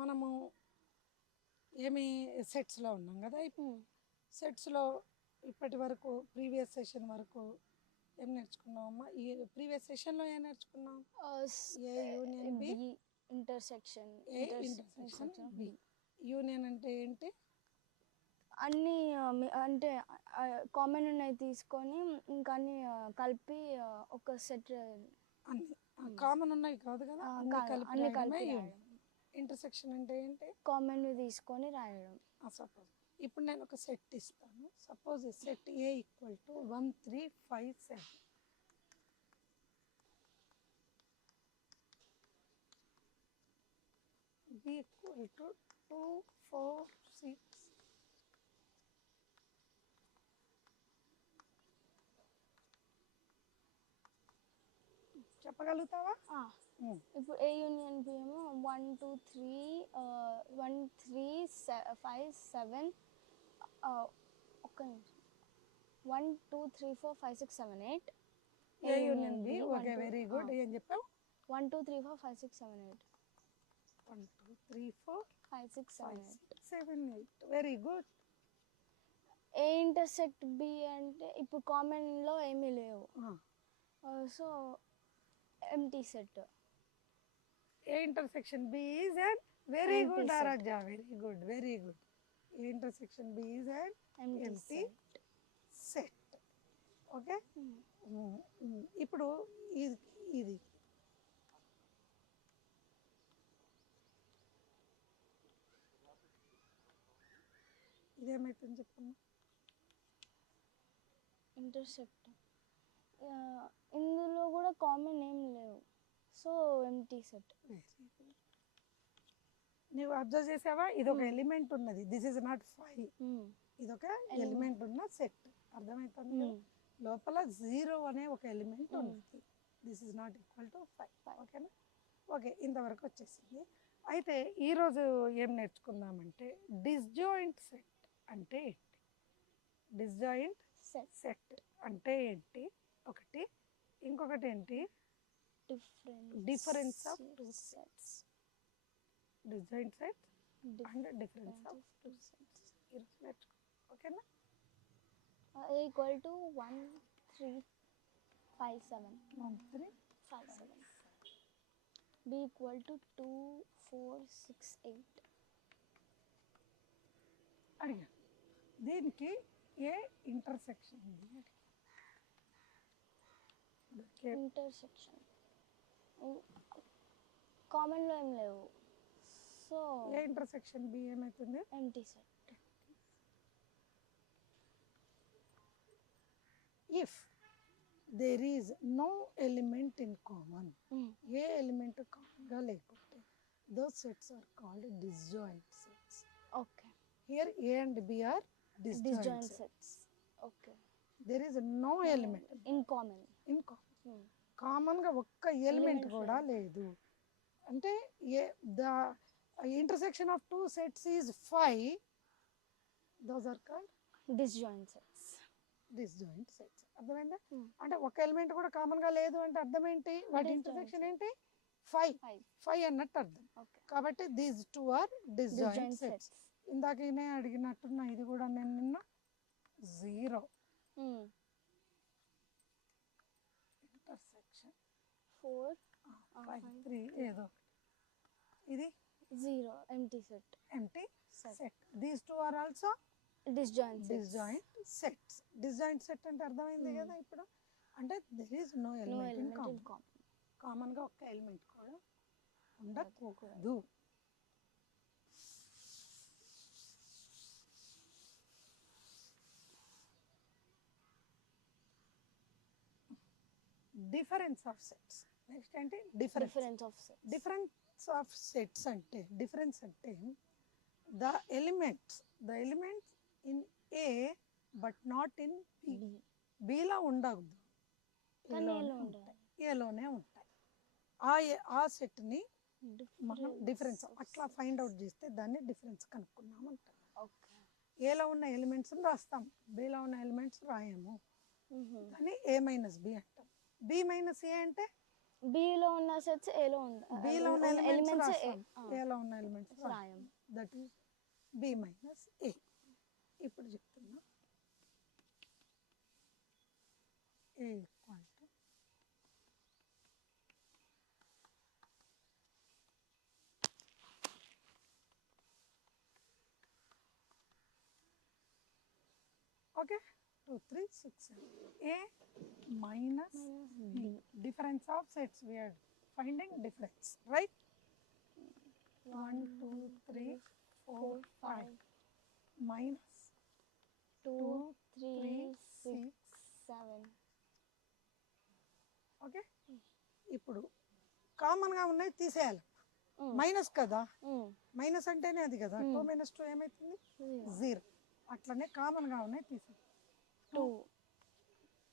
మనము ఏమి సెట్స్లో ఉన్నాం కదా. సెట్స్లో ఇప్పటి వరకు ప్రీవియస్ సెషన్ వరకు ఏం నేర్చుకున్నామమ్మా? ఈ ప్రీవియస్ సెషన్లో ఏం నేర్చుకున్నాం? A union B, intersection. A intersection B. Union అంటే ఏంటి? అన్నీ అంటే కామన్ ఉన్నాయి తీసుకొని ఇంకా అన్ని కలిపి ఒక సెట్. అన్ని కామన్ ఉన్నాయి కాదు కదా, అన్ని కలిపి రాయడమే యూనియన్. ఇంటర్సెక్షన్ అంటే ఏంటి? కామన్ తీసుకొని రాయడం. సపోజ్ ఇప్పుడు నేను ఒక సెట్ ఇస్తాను. సపోజ్ ఈ set A equal to 1 3 5 7, B equal to 2 4 6, చెప్పగలుగుతావా? ఇప్పుడు ఏ యూనియన్ బి ఏమో 1 2 3 1 3 5 7 ఒక్క నిమిషం 1 2 3 4 5 6 7 8. A union B. Okay, very good. ఏం చెప్పావు? 1 2 3 4 5 6 7 8. 1 2 3 4 5 6 7 7 8. Very good. A intersect B అంటే ఇప్పుడు కామన్లో ఏమీ లేవు, so empty set. A intersection B is and very good Aaradhya, very good, very good. A intersection B is and empty set. Okay, ఇప్పుడు ఇది ఇది ఇదేమైతుంది చెప్పమ్మా? ఇంటర్సెక్ట్ ఇందులో కూడా కామన్ ఏం లేవు, సో ఎంటీ సెట్. నువ్వు అబ్జర్వ్ చేసావా? ఇది ఒక ఎలిమెంట్ ఉన్నది. This is not 5. ఇది ఒక ఎలిమెంట్ ఉన్న సెట్. అర్థమవుతుంది? లోపల 0 అనే ఒక ఎలిమెంట్ ఉన్నది. This is not equal to 5. ఓకేనా? ఓకే, ఇంతవరకు వచ్చేసింది. అయితే ఈరోజు ఏం నేర్చుకుందామంటే డిస్జాయింట్ సెట్ అంటే ఏంటి? డిస్జాయింట్ సెట్ అంటే ఏంటి ఒకటి, ఇంకొకటి ఏంటి? Difference of two sets. Disjoint set and difference of two sets ఈరోజు నేర్చుకో. ఓకేనా? A equal to 1 3 5 7. 1 3 5 7. B equal to 2 4 6 8. అడిగా దీనికి ఏ ఇంటర్సెక్షన్ ఉంది? ఇంటర్సెక్షన్ కామన్లో ఏం లేవు, సో ఏ ఇంటర్సెక్షన్ బి ఏమవుతుంది? Empty set. If there is no element in common, ఏ ఎలిమెంట్ కామన్గా లేకుంటే those sets are called disjoint sets. Okay, here A and B are disjoint sets. Okay, there is no element in common. కామన్గా ఒక్క element కూడా లేదు అంటే the intersection of two sets is 5. Those are called disjoint sets. Disjoint sets. అర్థమైందా? అంటే ఒక element కూడా కామన్గా లేదు అంటే అర్థం ఏంటి? వాటి ఇంటర్సెక్షన్ ఏంటి? 5 అన్నట్టు అర్థం. కాబట్టి these two are disjoint sets. ఇందాకనే అడిగినట్టున్నా ఇది కూడా నేను నిన్న 0 ఇంటర్సెక్షన్ 4 5 3 ఏదో ఇది 0 empty set. Empty set. These two are also disjoint sets. Disjoint set అంటే అర్థమైంది కదా ఇప్పుడు? అంటే there is no element in common. కామన్గా ఒక్క ఎలిమెంట్ కూడా ఉండకూడదు. Difference of sets. నెక్స్ట్ ఏంటి? డిఫరెన్స్ ఆఫ్ సెట్స్ అంటే డిఫరెన్స్ అంటే the elements in A but not in B. బిలో ఉండదు, ఏలోనే ఉంటాయి. ఆ సెట్ని మనం డిఫరెన్స్ అట్లా ఫైండ్ అవుట్ చేస్తే దాన్ని డిఫరెన్స్ కనుక్కున్నాం అంటాం. ఏలో ఉన్న ఎలిమెంట్స్ రాస్తాం, బిలో ఉన్న ఎలిమెంట్స్ రాయము. కానీ A - B అంటాం. B - A అంటే బిలో ఉన్న సెట్స్ ఏలో ఉంది బిలో ఉన్న ఎలిమెంట్స్ ఎలిమెంట్స్ ఏలో ఉన్న ఎలిమెంట్స్ రాయం. That is B minus A. ఇప్పుడు చెప్తున్నా A equal to okay 2 3 6 7 a minus b difference of sets we are finding difference right 1 2 3 4 5 minus 2 3 3 6 6 7 okay ఇప్పుడు కామన్ గా ఉన్నాయి తీసేయాలి మైనస్ కదా మైనస్ అంటేనే అది కదా 2 మైనస్ 2 ఏమవుతుంది 0 అట్లనే కామన్ గా ఉన్నాయి తీసేయాలి 2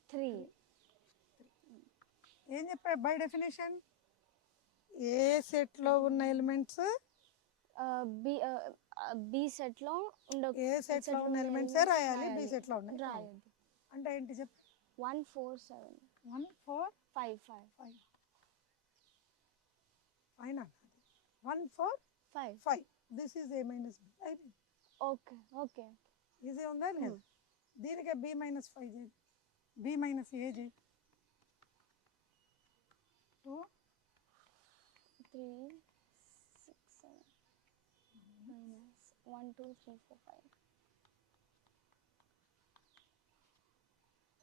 3 ఏం చెప్పా బై డెఫినేషన్ ఏ సెట్ లో ఉన్న ఎలిమెంట్స్ బి సెట్ లో ఏ సెట్ లో ఉన్న ఎలిమెంట్స్ రాయాలి బి సెట్ లో ఉన్నాయి రాయద్దు. అంటే ఏంటి చెప్పు 1 4 7 1 4 5 5 5 fine 1 4 5 5 this is A minus B అయిపోయింది ఓకే ఓకే ఈజీ ఉందా లేదా దీనికే బి మైనస్ 5 చేయి బి మైనస్ ఏ చేయి 2 3 6 7 minus 1 2 3 4 5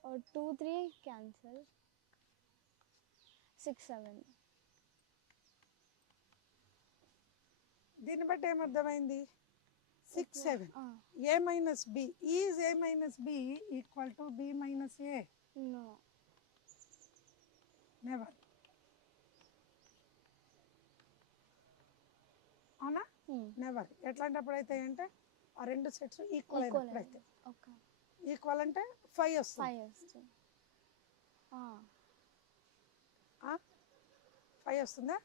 or 2 3 cancel 6 7 దీన్ని బట్టి ఏమర్థమైంది 6 7 A minus B is A minus B equal to B minus A no never అవునా నెవర్ ఎట్లాంటప్పుడు అయితే అంటే ఆ రెండు సెట్స్ ఈక్వల్ అయినప్పుడు అయితే okay ఈక్వల్ అంటే 5 వస్తుంది 5 వస్తుంది 5 వస్తుందా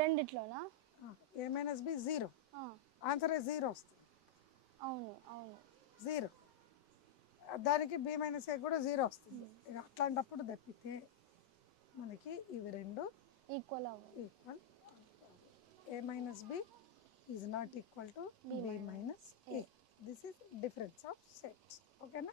రెండిట్లోనా ఏ మైనస్ బి 0 ఆ, ఆన్సర్ 0 వస్తుంది అవును అవును 0 దానికి బి మైనస్ ఏ కూడా 0 వస్తుంది ఇక అట్లాంటప్పుడు తప్పితే మనకి ఇవి రెండు ఈక్వల్ అవ్వాలి equal a minus b is not equal to b minus a. This is difference of sets. Okay na?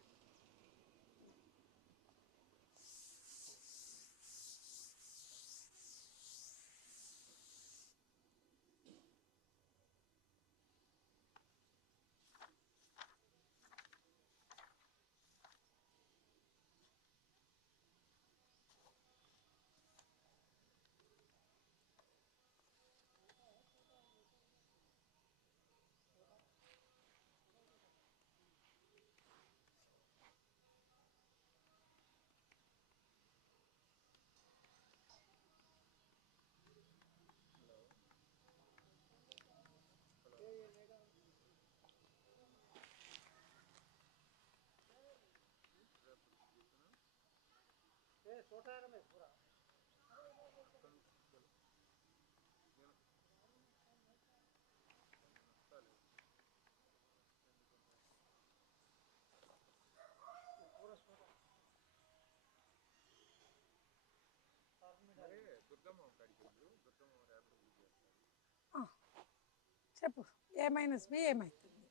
చెప్పు ఏ మైనస్ బి ఏమవుతుంది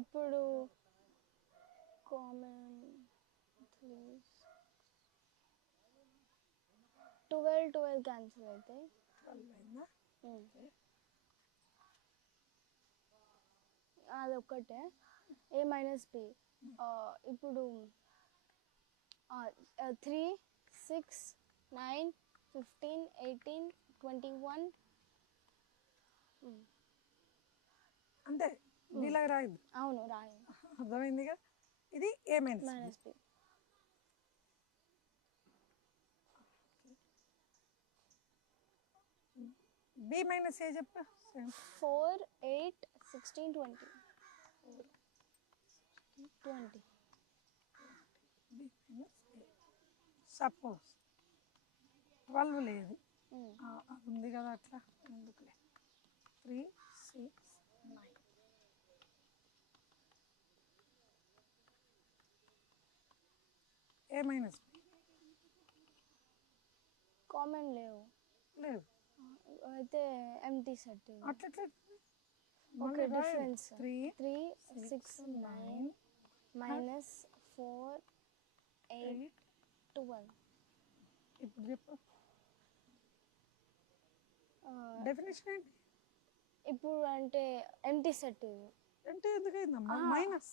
ఇప్పుడు కామన్ 12 12 క్యాన్సిల్ అయితే 12 అయిందా అదొక్కటే ఏ మైనస్ బి ఇప్పుడు 3 6 9 15 18 21 అంతే వీళ్ళకి రాయద్దు అవును రాయి అర్థమైందిగా ఇది A minus minus B B minus A చెప్పు 4 8 16 20 20 బి మైనస్ ఏ సపోజ్ 12 లేదు అది ఉంది కదా అట్లా ఎందుకులే 3 6 9 ఏ మైనస్ బి కామన్ లేవు. లేవు. అయితే ఎంటీ సెట్. అట్లా ఓకే, డిఫరెన్స్ 3 3 6 9 మైనస్ 4 8 12. ఇప్పుడు చెప్పు డెఫినేషన్ ఏంటి? ఇప్పుడు అంటే ఎంటీ సెట్ ఇది. అంటే ఎందుకైందమ్మా మైనస్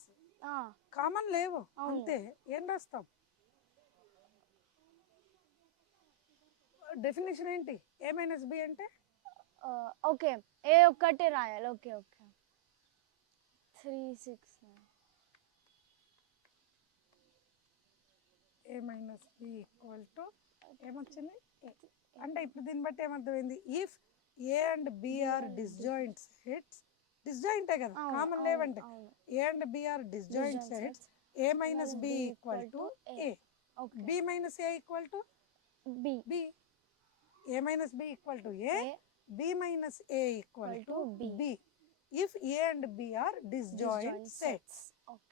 ఆ, కామన్ లేవు అవును. అంతే. ఏం రాస్తాం? డెఫినేషన్ ఏంటి? ఏ మైనస్ బి అంటే ఓకే, ఏ ఒక్కటే రాయాలి. Okay okay 3 6 9. A minus B equal to ఏమొచ్చింది? అంటే ఇప్పుడు దీన్ని బట్టి ఏమర్థమైంది? If A and B are disjoint sets, డిస్జాయింటే కదా, కామన్ లేవంటే. A and B are disjoint sets, A minus B equal to A, B minus A equal to B. B. A minus B equal to A, B minus A equal to B. If A and B are disjoint sets.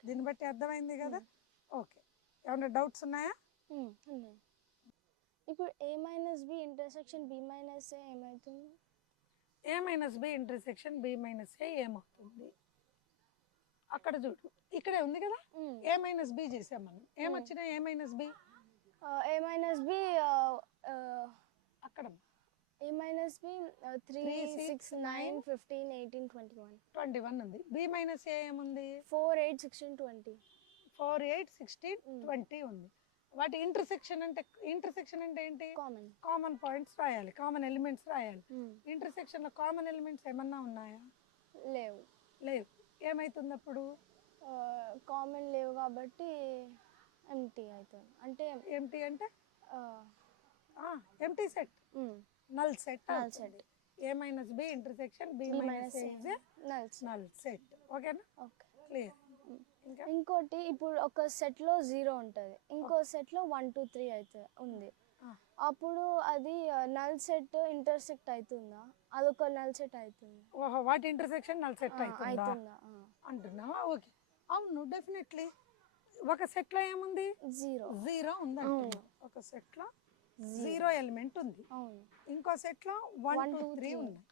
దీన్ని బట్టి అర్థమైంది కదా. Okay, ఏమైనా doubts ఉన్నాయా? ఉన్నాయి. ఇప్పుడు A minus B intersection B minus A ఏమవుతుంది? A minus B intersection B minus A ఏమవుతుంది? అక్కడ చూడు, ఇక్కడే ఉంది కదా. ఏ మైనస్ బి చేసాం మనం. ఏమొచ్చినా ఏ minus B, A minus B అక్కడ ఏ మైనస్ బి 3 6 9 15 18 21 21 ఉంది. బి మైనస్ ఏ ఏముంది? 4 8 16 20. 4 8 16 20 ఉంది. వాటి ఇంటర్సెక్షన్ అంటే ఏంటి? కామన్. కామన్ పాయింట్స్ రాయాలి, కామన్ ఎలిమెంట్స్ రాయాలి. ఇంటర్సెక్షన్ లో కామన్ ఎలిమెంట్స్ ఏమన్నా ఉన్నాయా? లేవు. లేవు. ఏమైతుంది అప్పుడు? కామన్ లేవు కాబట్టి ఎంటీ అవుతుంది. అంటే ఎంటీ అంటే empty set, null set. A minus B intersection B minus A is null set. ఓకేనా? Okay, clear. ఇంకా ఇంకోటి, ఇప్పుడు ఒక సెట్ లో 0 ఉంటుంది, ఇంకో సెట్ లో 1 2 3 అయితే ఉంది. అప్పుడు అది నల్ సెట్ ఇంటర్సెక్ట్ అవుతుందా? అదొక నల్ సెట్ అవుతుంది. ఓహో, వాటి ఇంటర్సెక్షన్ నల్ సెట్ అవుతుందా అంటున్నావా? ఓకే, అవును, డెఫినెట్లీ. ఒక సెట్ లో ఏముంది? 0 ఉంది. ఒక సెట్ లో 0 ఎలిమెంట్ ఉంది. ఇంకో సెట్ లో 1 2 3 ఉన్నాయి.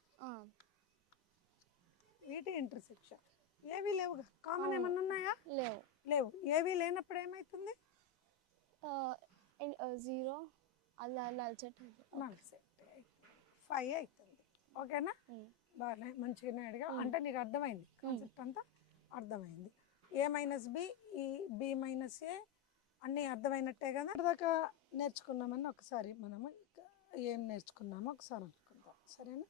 వీటి ఇంటర్సెక్షన్ ఏవి లేవు. కామన్ ఏమన్నా ఉన్నాయా? లేవు. ఏవి లేనప్పుడు ఏమైతుంది? 0 అలా నల్ సెట్ 5 అవుతుంది. ఓకేనా? బాగానే మంచిగానే అడిగా. అంటే నీకు అర్థమైంది, కాన్సెప్ట్ అంతా అర్థమైంది. ఏ మైనస్ బి, ఈ బి మైనస్ ఏ అన్నీ అర్థమైనట్టే కదా. దాకా నేర్చుకున్నామని ఒకసారి మనము ఏం నేర్చుకున్నామో ఒకసారి అనుకుందాం, సరేనా?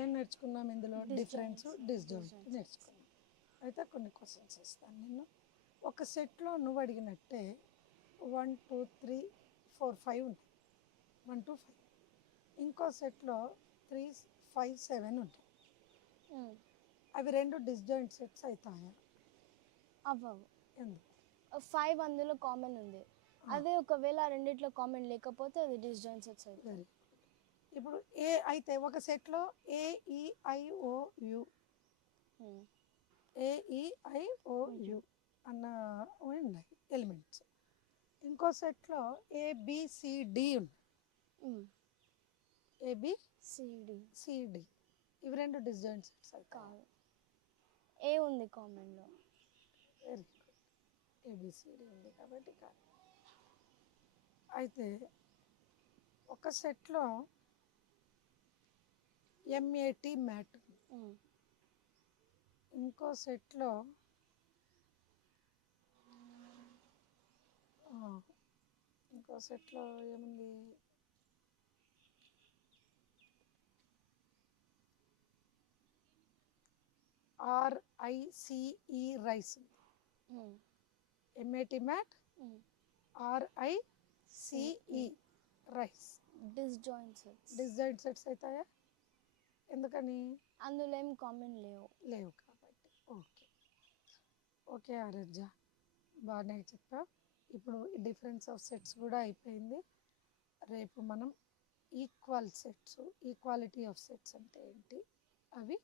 ఏం నేర్చుకున్నాం ఇందులో? డిఫరెన్స్, డిస్జాయింట్ నేర్చుకున్నాం. అయితే కొన్ని క్వశ్చన్స్ ఇస్తాను నేను. ఒక సెట్లో నువ్వు అడిగినట్టే 1 2 3 4 5 ఉంటాయి, 1 2 5. ఇంకో సెట్లో 3 5 7 ఉంటాయి. అవి రెండు డిస్జాయింట్ సెట్స్ అవుతాయా? అవ్వవు. ఎందుకు? 5 అందులో కామన్ ఉంది. అదే ఒకవేళ రెండిట్లో కామన్ లేకపోతే అది డిస్జాయింట్ సెట్స్ అవుతాయి. ఇప్పుడు ఏ అయితే ఒక సెట్లో AEIOU AEIOU అన్న ఉన్నాయి ఎలిమెంట్స్. ఇంకో సెట్లో ABCD ఉన్నాయి. ABCD ఇవి రెండు డిస్జాయింట్ సెట్స్ కాదు. ఏ ఉంది కామన్లో. Very good. ABCD ఉంది కాబట్టి కాదు. అయితే ఒక సెట్లో MAT మ్యాట్ ఉంది. ఇంకో సెట్లో ఏముంది? RICE rice. MAT mat, RICE rice. Disjoint sets అవుతాయా? ఎందుకని? అందులో ఏం కామన్ లేవు కాబట్టి. ఓకే ఓకే ఆరాధ్య, బాగానే చెప్పావు. ఇప్పుడు డిఫరెన్స్ ఆఫ్ సెట్స్ కూడా అయిపోయింది. రేపు మనం ఈక్వాలిటీ ఆఫ్ సెట్స్ అంటే ఏంటి అవి